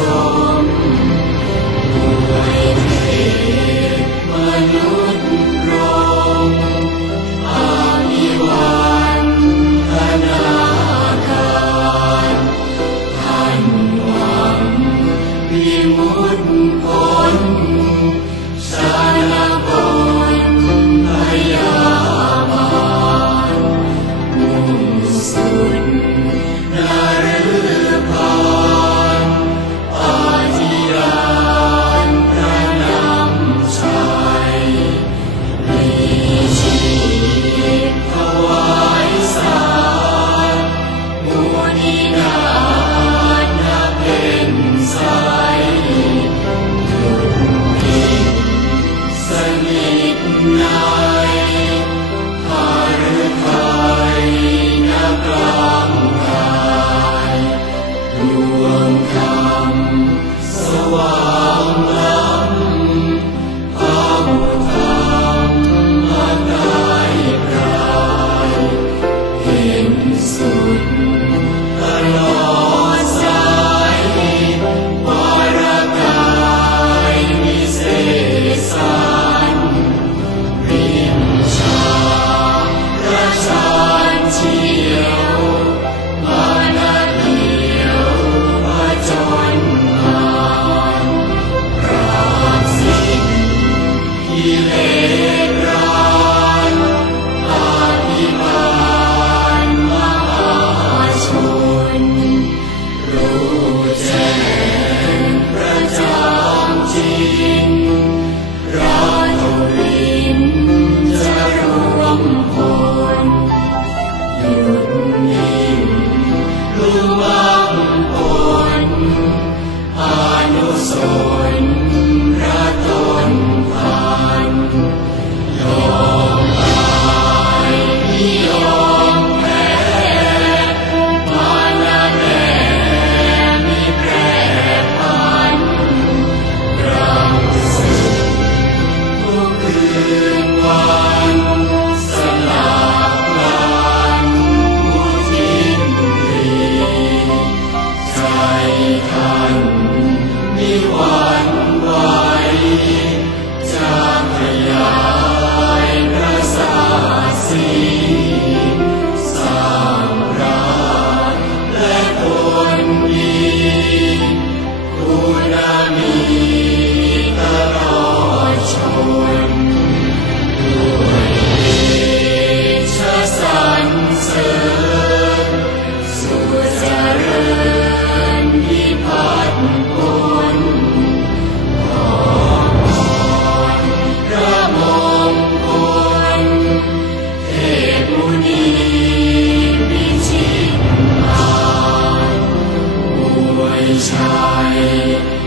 สมด้วยจิตมนุษย์รอาภิวันธนาการท่นหวังวิมุตตินสารพลพยามามบุดนา sou. Time. high.